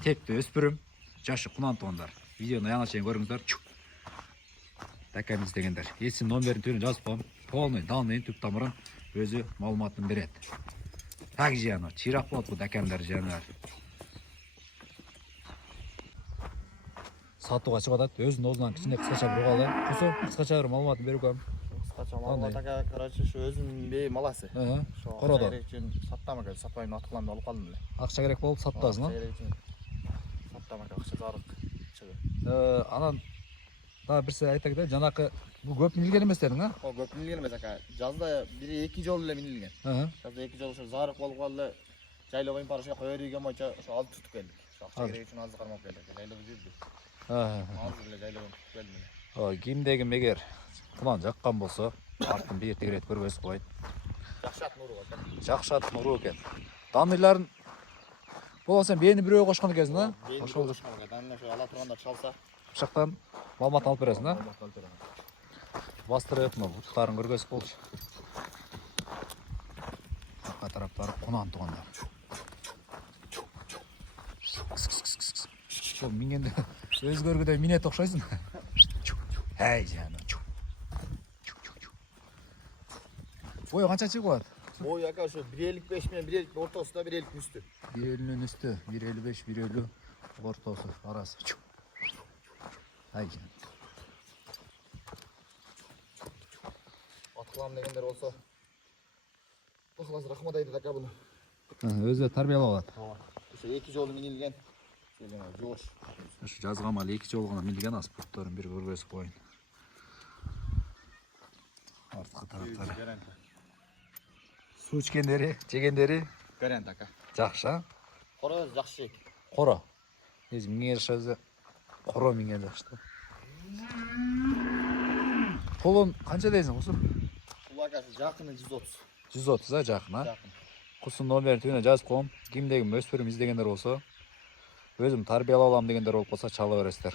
Текті өспірім, жашы құнан туғандар. Видеоны яңа чейін көріңіздер. Такамыз дегендер. Есім номерін түрін жазып қойым. Полный, данный, түп тамырын өзі малуматын береді. Так жияны, чирақ болады бұл дәкәмдер жиянар. Сатуға шығадады, өзінің оғызынан кішіне қысқаша бір қалы. Құсы қысқаша бір малуматын беру көм. Қысқаша малумат ака, короче, шу өзінің бей маласы. Қорода. Ақша керек үшін саттам ака, сатпайын атқыламды алып қалдым біле. Ақша керек болып саттасың, Ақша керек үшін саттам ака, ақша зарық шығы. Анан да бірсе айтак да, жанақы бұл көп мінілген еместердің, а? О, көп мінілген емес ака. Жазда бiri 2 жол біле мінілген. Жазда 2 жол зарық болып қалды. Жайлы ойын парашыға қойыр деген бойынша алды тұтып келдік. Ақша керек үшін азды қармап келдік. Жайлы жүрді. Азды біле жайлы ойын тұтып келдім. Кимдегі мегер құлан жаққан болса, артын бір ертегірет көргөз қойды. Жақшат нұру екен. Жақшат нұру екен. Даныйларын болған сен бейіні біреуі қошқан екенсің, а? Бейіні біреуі қошқан екен. Даныйлар şu ала тұрғандар шалса. Пышақтан малмат алып бересің, а? Бастырып, бұттарын көргөз болшы. Аққа тараптары құнан туғандар. Сол мингенде өзгөргіде минет оқшайсың. Әй жаны. Бойы қанша шығып? Бойы ака şu 1.55 мен 1.50 ортасында 1.50 үсті. 1.50'nin üstü, 1.55, 1.50 ortası arası. Әй жаны. Атқылам дегендер болса. Бұқыласы рахмат айтады ака бұны. Өзі тарбиялы болады. Şu 2 жолы мінілген. Жош. Жазғамалы 2 жол ғана мінілген аспорттарын бір көргөз қойын. Артқы тараптары. Су ішкендері, жегендері. Гарант ака. Жақша. Қора жақсы жек. Қора. Ез міңер шазы. Қора міңер жақшты. Қолын қанша дейсің құсым? Бұл акасы жақыны 130. 130 а жақын, а? Жақын. Құсын номерін түгіне жазып қойым. Кимдегі өспірім іздегендер болса, өзім тарбиялы алам дегендер болып болса чала бересіздер.